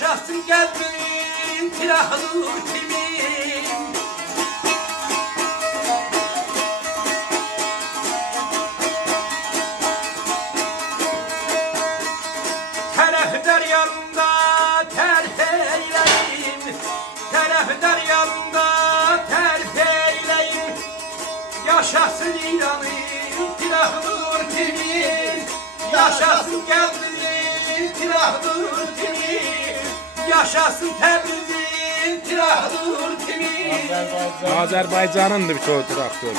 Yaşasın geldim tirahlı kimin. Terefder yanında terf eyleyim, terefder yanında terf eyleyim. Yaşasın İran'ın tirahlı kimin. Yaşasın geldim tirahlı kimin. Yaşasın Təbrizin tirahlı kimin. Azerbaycan'ındır çoğu traktör.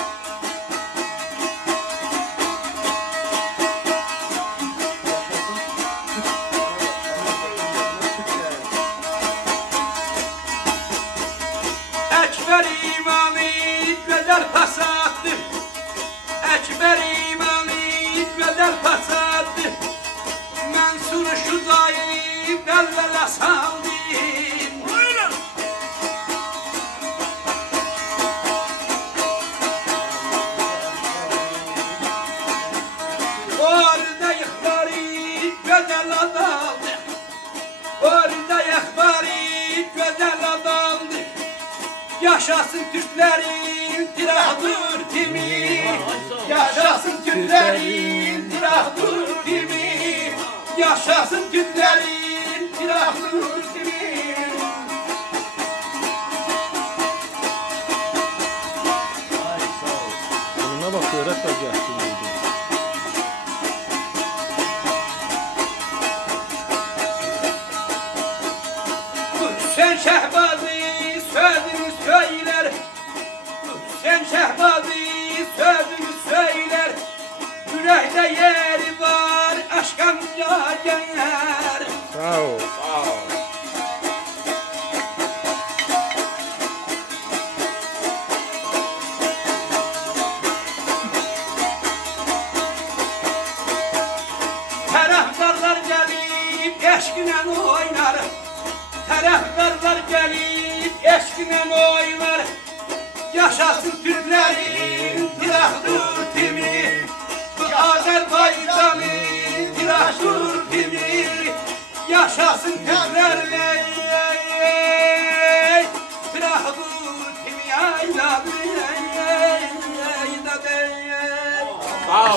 Ekber imamı güzel pasattır. Ekber imamı güzel pasattır. Mansur şu zayıf belvela saldım. Orada yıkları güzel adamdı. Orada yıkları güzel adamdı. Yaşasın Türklerin tirahdır timi. Yaşasın Türklerin tirahdır timi. Yaşasın Türklerin tirahdır timi. Bununla bak öğret de gelsin. Sen Şehbazı sözünü söyler. Sen Şehbazı sözünü söyler. Yürekte yeri var aşkım yager. Sağ ol. Sağ ol. Taraftarlar gelip eşkine oynar. Taraftarlar gelip eşkine oynar. Yaşasın Türklerin tirahdır timi. Azerbaycan'ın tirahdır timi. Yaşasın Türklerin tirahdır timi.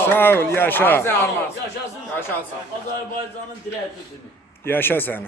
Sağ ol, yaşa. Yaşasın. Yaşasın. Azerbaycan'ın direği. Yaşa seni.